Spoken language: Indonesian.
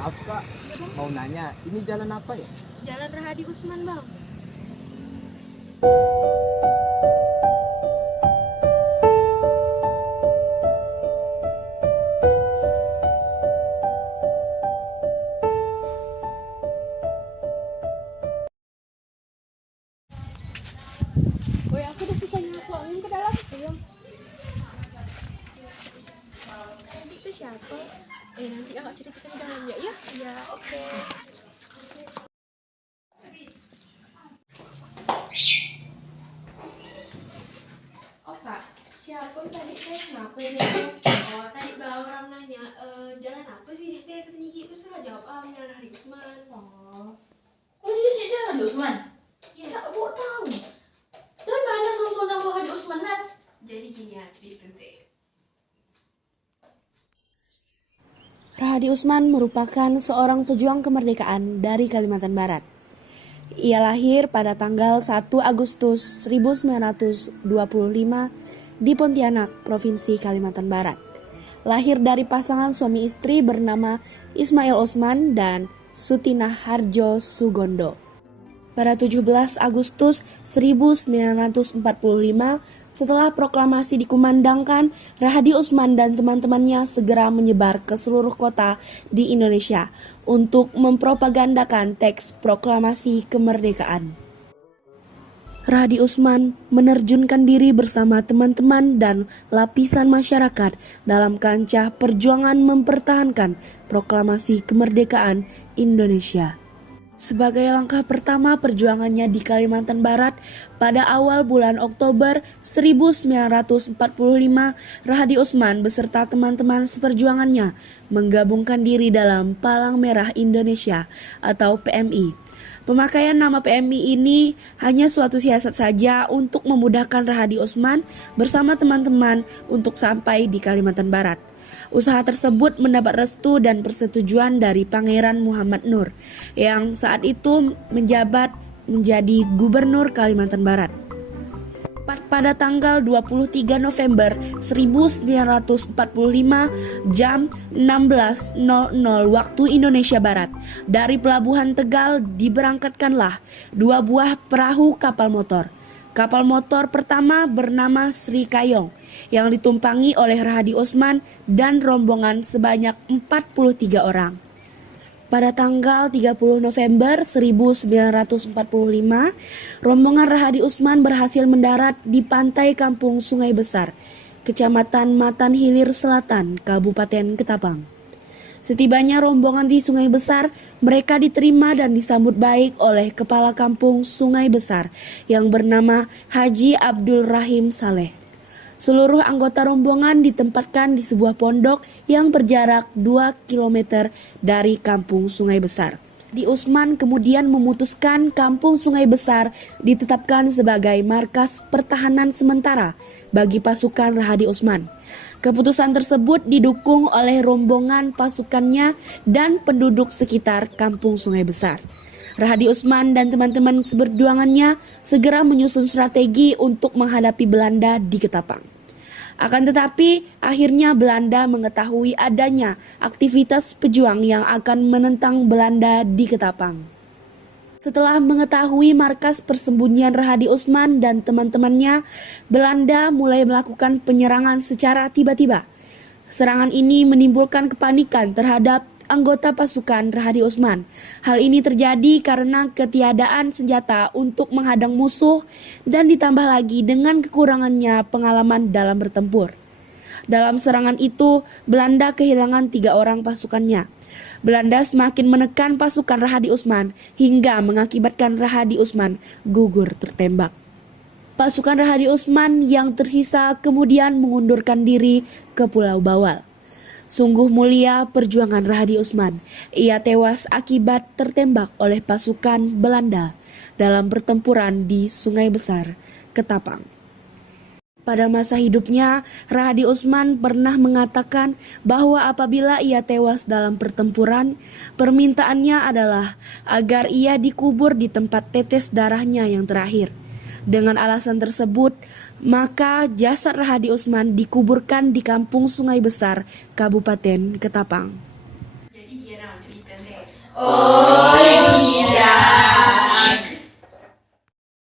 Maaf kak, mau nanya, ini jalan apa ya? Jalan Rahadi Usman, Bang. Woi, aku udah bisa nyatuin ke dalam film. Itu siapa? Nanti kakak ceritakan di dalam ya. Iya, iya, oke. Oh kak, siapa tadi saya kenapa dia? Oh tadi bang orang nanya, jalan apa sih dia teh katanya gitu, saya jawab jalan Hari Usman. Oh jadi sih jalan Usman? Iya. Ya aku tahu. Dan mana selalu nama Hadi Usman kan? Jadi gini ya cerita teh. Rahadi Usman merupakan seorang pejuang kemerdekaan dari Kalimantan Barat. Ia lahir pada tanggal 1 Agustus 1925 di Pontianak, Provinsi Kalimantan Barat. Lahir dari pasangan suami istri bernama Ismail Osman dan Sutinah Harjo Sugondo. Pada 17 Agustus 1945, setelah proklamasi dikumandangkan, Rahadi Usman dan teman-temannya segera menyebar ke seluruh kota di Indonesia untuk mempropagandakan teks proklamasi kemerdekaan. Rahadi Usman menerjunkan diri bersama teman-teman dan lapisan masyarakat dalam kancah perjuangan mempertahankan proklamasi kemerdekaan Indonesia. Sebagai langkah pertama perjuangannya di Kalimantan Barat, pada awal bulan Oktober 1945, Rahadi Usman beserta teman-teman seperjuangannya menggabungkan diri dalam Palang Merah Indonesia atau PMI. Pemakaian nama PMI ini hanya suatu siasat saja untuk memudahkan Rahadi Usman bersama teman-teman untuk sampai di Kalimantan Barat. Usaha tersebut mendapat restu dan persetujuan dari Pangeran Muhammad Nur yang saat itu menjabat menjadi Gubernur Kalimantan Barat. Pada tanggal 23 November 1945 jam 16.00 waktu Indonesia Barat, dari Pelabuhan Tegal diberangkatkanlah 2 buah perahu kapal motor. Kapal motor pertama bernama Sri Kayong yang ditumpangi oleh Rahadi Usman dan rombongan sebanyak 43 orang. Pada tanggal 30 November 1945, rombongan Rahadi Usman berhasil mendarat di pantai Kampung Sungai Besar, Kecamatan Matan Hilir Selatan, Kabupaten Ketapang. Setibanya rombongan di Sungai Besar, mereka diterima dan disambut baik oleh Kepala Kampung Sungai Besar yang bernama Haji Abdul Rahim Saleh. Seluruh anggota rombongan ditempatkan di sebuah pondok yang berjarak 2 km dari Kampung Sungai Besar. Rahadi Usman kemudian memutuskan Kampung Sungai Besar ditetapkan sebagai markas pertahanan sementara bagi pasukan Rahadi Usman. Keputusan tersebut didukung oleh rombongan pasukannya dan penduduk sekitar Kampung Sungai Besar. Rahadi Usman dan teman-teman seperjuangannya segera menyusun strategi untuk menghadapi Belanda di Ketapang. Akan tetapi, akhirnya Belanda mengetahui adanya aktivitas pejuang yang akan menentang Belanda di Ketapang. Setelah mengetahui markas persembunyian Rahadi Usman dan teman-temannya, Belanda mulai melakukan penyerangan secara tiba-tiba. Serangan ini menimbulkan kepanikan terhadap anggota pasukan Rahadi Usman. Hal ini terjadi karena ketiadaan senjata untuk menghadang musuh dan ditambah lagi dengan kekurangannya pengalaman dalam bertempur. Dalam serangan itu, Belanda kehilangan 3 orang pasukannya. Belanda semakin menekan pasukan Rahadi Usman hingga mengakibatkan Rahadi Usman gugur tertembak. Pasukan Rahadi Usman yang tersisa kemudian mengundurkan diri ke Pulau Bawal. Sungguh mulia perjuangan Rahadi Usman. Ia tewas akibat tertembak oleh pasukan Belanda dalam pertempuran di Sungai Besar, Ketapang. Pada masa hidupnya, Rahadi Usman pernah mengatakan bahwa apabila ia tewas dalam pertempuran, permintaannya adalah agar ia dikubur di tempat tetes darahnya yang terakhir. Dengan alasan tersebut, maka jasad Rahadi Usman dikuburkan di Kampung Sungai Besar, Kabupaten Ketapang. Jadi gimana cerita Tete. Oh, iya.